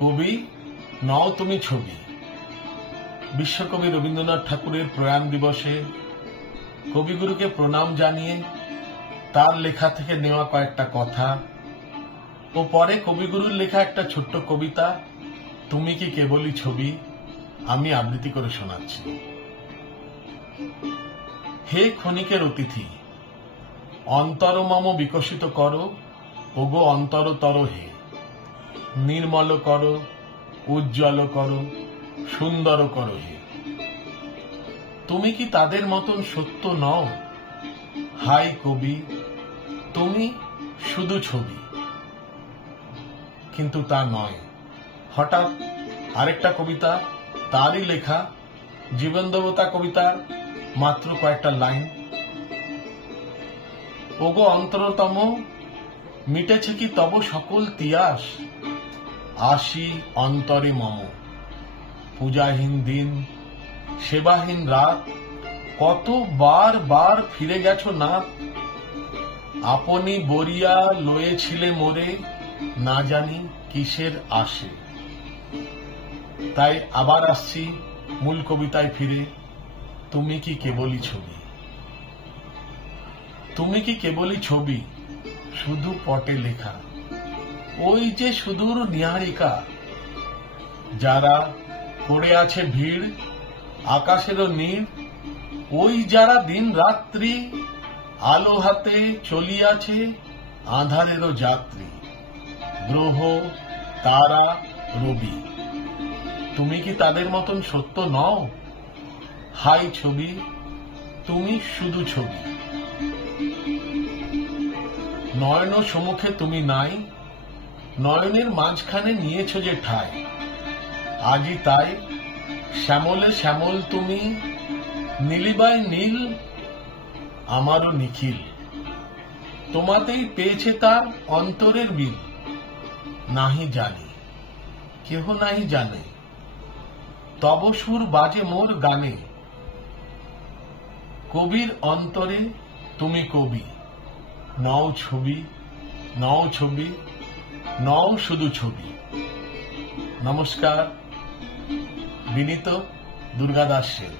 কবি নও তুমি ছবি। বিশ্বকবি রবীন্দ্রনাথ ঠাকুরের প্রয়াণ দিবসে কবিগুরুকে প্রণাম জানিয়ে তার লেখা থেকে নেওয়া কয়েকটা কথা ও পরে কবিগুরুর লেখা একটা ছোট্ট কবিতা তুমি কি কেবলই ছবি আমি আবৃত্তি করে শোনাচ্ছি। হে ক্ষণিকের অতিথি, অন্তর মম বিকশিত করো, ওগো অন্তরতর হে, নির্মল করো, উজ্জ্বল করো, সুন্দর করো হে। তুমি কি তাদের মতন সত্য নও? হাই কবি, তুমি শুধু ছবি। কিন্তু তা নয়। হঠাৎ আরেকটা কবিতা, তারই লেখা, জীবন দেবতা কবিতার মাত্র কয়েকটা লাইন। ওগো অন্তরতম, মিটেছে কি তব সকল তিয়াস, আসি অন্তরে মম, পূজাহীন দিন, সেবাহীন রাত, কত বার বার ফিরে গেছো না, আপনি বরিয়া লয়েছিলে মোরে, না জানি কিসের আসে। তাই আবার আসছি মূল কবিতায় ফিরে, তুমি কি কেবলই ছবি। তুমি কি কেবলই ছবি, শুধু পটে লেখা, ওই যে সুদূর নিহারিকা, যারা করে আছে ভিড় আকাশেরও নীড়, ওই যারা দিন রাত্রি আলো হাতে চলিয়াছে আঁধারেরও যাত্রী, গ্রহ তারা রবি। তুমি কি তাদের মতন সত্য নও? হাই ছবি, তুমি শুধু ছবি। নয়ন সম্মুখে তুমি নাই, নয়নের মাঝখানে নিয়েছ যে ঠাই, আজই তাই শ্যামলে শ্যামল তুমি, নীলিবায় নীল আমারও নিখিল, তোমাতেই পেয়েছে তার অন্তরের বিল। নাহি জানি, কেহ নাহি জানে, তব সুর বাজে মোর গানে, কবির অন্তরে তুমি কবি, নও ছবি, নও ছবি, নও শুধু ছবি। নমস্কার, বিনীত দুর্গাদাস সেন।